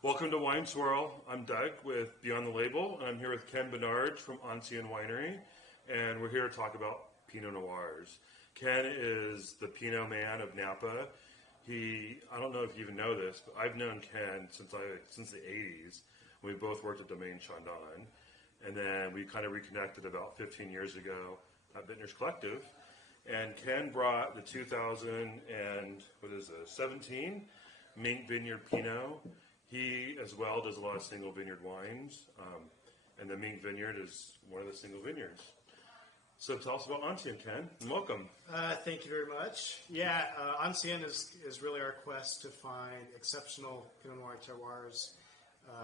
Welcome to Wine Swirl. I'm Doug with Beyond the Label, and I'm here with Ken Bernard from Ancien Winery, and we're here to talk about Pinot Noirs. Ken is the Pinot man of Napa. I don't know if you even know this, but I've known Ken since the 80s. We both worked at Domaine Chandon, and then we kind of reconnected about 15 years ago at Vintners Collective. And Ken brought the 2017 Mink Vineyard Pinot. He, as well, does a lot of single vineyard wines, and the Mink Vineyard is one of the single vineyards. So tell us about Ancien, Ken, and welcome. Thank you very much. Yeah, Ancien is really our quest to find exceptional Pinot Noir terroirs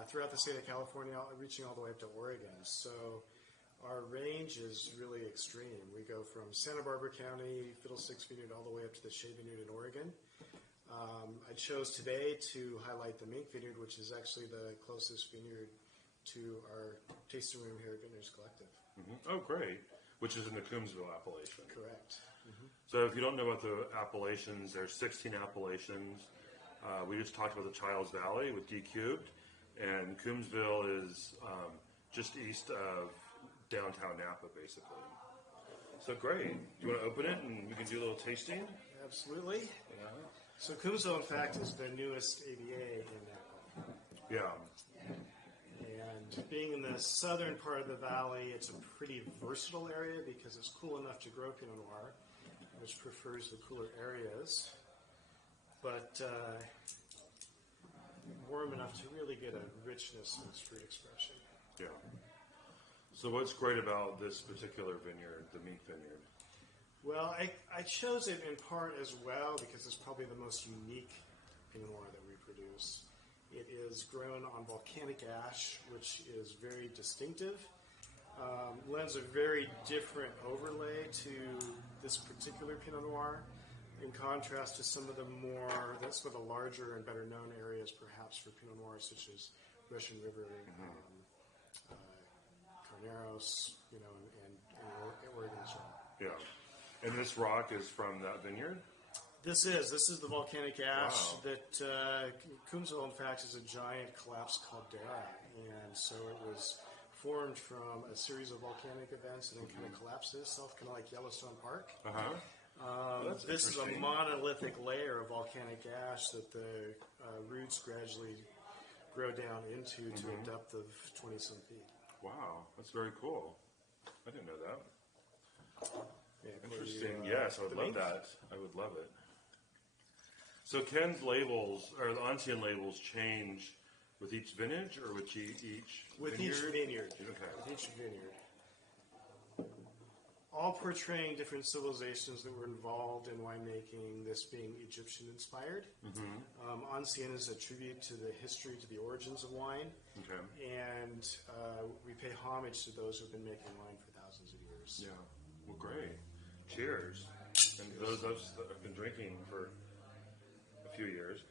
throughout the state of California, reaching all the way up to Oregon. So our range is really extreme. We go from Santa Barbara County, Fiddlesticks Vineyard, all the way up to the Shea Vineyard in Oregon. I chose today to highlight the Mink Vineyard, which is actually the closest vineyard to our tasting room here at Vintners Collective. Mm-hmm. Oh, great. Which is in the Coombsville appellation. Correct. Mm-hmm. So if you don't know about the appellations, there's 16 appellations. We just talked about the Childs Valley with D Cubed, and Coombsville is just east of downtown Napa, basically. So great. Do you want to open it and we can do a little tasting? Absolutely. Yeah. So Coombsville, in fact, is the newest AVA in Napa. Yeah. And being in the southern part of the valley, it's a pretty versatile area because it's cool enough to grow Pinot Noir, which prefers the cooler areas, but warm enough to really get a richness in its fruit expression. Yeah. So what's great about this particular vineyard, the Mink Vineyard? Well, I chose it in part as well because it's probably the most unique Pinot Noir that we produce. It is grown on volcanic ash, which is very distinctive. Lends a very different overlay to this particular Pinot Noir, in contrast to some of the larger and better known areas, perhaps for Pinot Noir, such as Russian River, Carneros, and Oregon as well. Yeah. And this rock is from that vineyard? This is the volcanic ash. Wow. That Coombsville, in fact, is a giant collapsed caldera, and so it was formed from a series of volcanic events and then kind of collapsed itself, kind of like Yellowstone Park. This is a monolithic layer of volcanic ash that the roots gradually grow down into to a depth of 20-some feet. Wow, that's very cool. I didn't know that. Yeah, interesting. Yes, I would love that. I would love it. So Ken's labels, or the Ancien labels, change with each vintage or with each vineyard? With each vineyard. Okay. With each vineyard. All portraying different civilizations that were involved in winemaking, this being Egyptian-inspired. Ancien is a tribute to the history, to the origins of wine. Okay. And we pay homage to those who have been making wine for thousands of years. Yeah. Well, great. Cheers. And those of us that have been drinking for a few years.